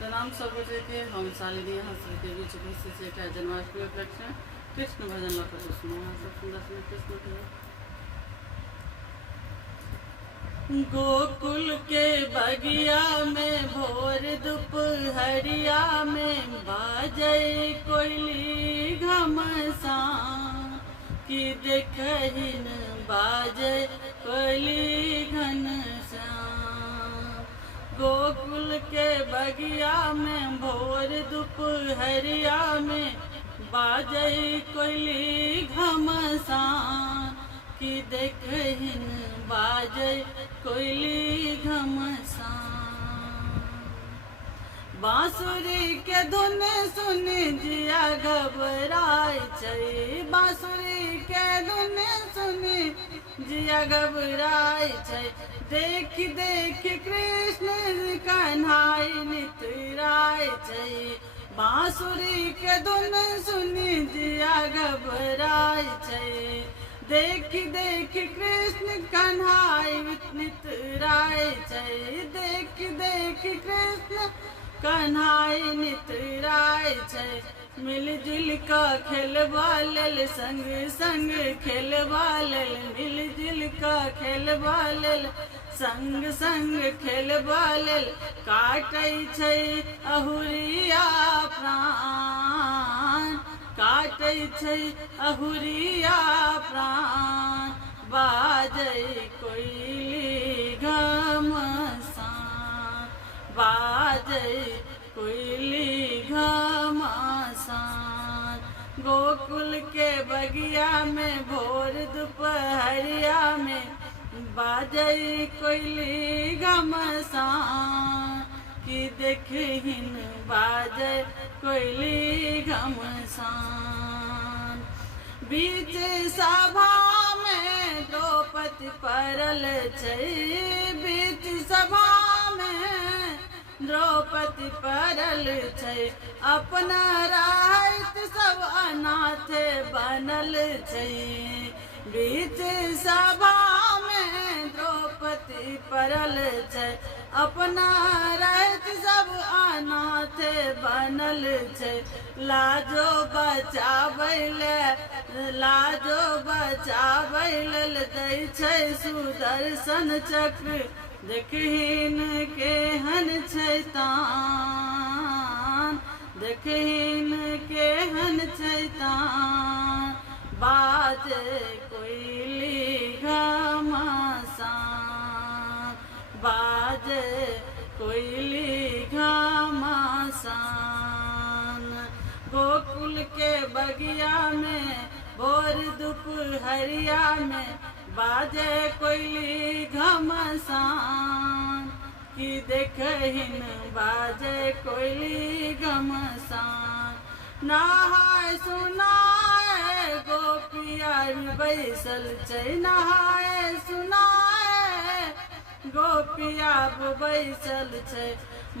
प्रणाम सब गोटे के। हम शालिनी हंसर के बीच उपस्थित छै एकटा जन्माष्टमी उपलक्ष्य में कृष्ण भजन लऽ कऽ सुनू। अहाँ सब सुंदर सुंदर कृष्ण के गोकुल के बगिया में भोर दुपहरिया में बाजै कोयली घमसान की देखहिन बाजै कोयली घनश्याम। गोकुल के बगिया में भोर दुपहरिया में बाजै कोयली घमसान की देखहिन बाजै कोयली घमसान। बांसुरी के धुन सुन जिया घबराय छै, बांसुरी के धुन सुन जिया घबराय छै। देख देख कृष्ण कन्हाई नितराय छै, बांसुरी के धुन सुन जिया घबराय छै। देख देख कृष्ण कन्हाई नितराय छै, देख देख कृष्ण कन्हाई नितराय छै। मिलजुल कऽ खेलबा लेल संग संग खेलबा लेल, मिलजुल कऽ खेलबा लेल संग संग खेलबा लेल काटै छै अहुरिया प्राण, काटै छै अहुरिया प्राण। बाजै कोयली घमसान, बाजै कोयली घमसान। गोकुल के बगिया में भोर दुपहरिया में बाजै कोयली घमसान की देखहिन बाजै कोयली घमसान। बीच सभा में द्रौपदी पड़ल छै, बीच सभा में द्रौपदी पड़ल छै। अपना राहत सब अनाथ बनल छै, बीच सभा में द्रौपदी पड़ल छै। अपना राहत सब अनाथ बनल छै। लाजो बचाबै ले, लाजो बचाबै लेल दै छै सुदर्शन चक्र। देखहिन केहन छै तान, देखहिन केहन छै तान। बाजै कोयली घमसान, बाजै कोयली घमसान। गोकुल के बगिया में भोर दुपहरिया में बाजै कोयली घमसान की देखहिन बाजै कोयली घमसान। नहाय सुनाय गोपिया बैसल छै, नहाय सुनाय गोपिया बैसल छै।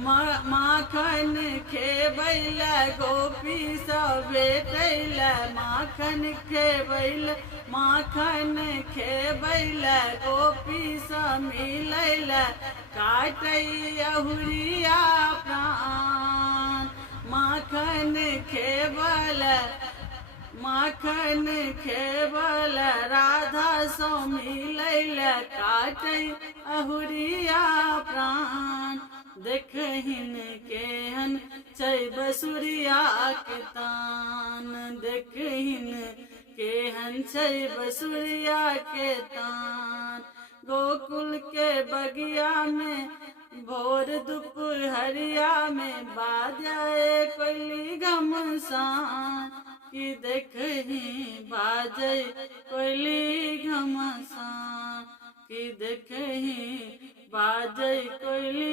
माखन खेबै ले गोपी सब भेटै ले, माखन खेबै ले, माखन खेबै ले गोपी सब मिलै ले काटै अहुरिया प्राण। माखन खेबै ले, माखन खेबै ले राधा सो मिलै ले काटै अहुरिया प्राण। देखहिन केहन छै बसुरिया के तान, देखहिन केहन छै बसुरिया के तान। गोकुल के बगिया में भोर दुपहरिया में बाजै कोयली घमसान की देखहिन बाजै कोयली घमसान की देखहिन बाजै कोयली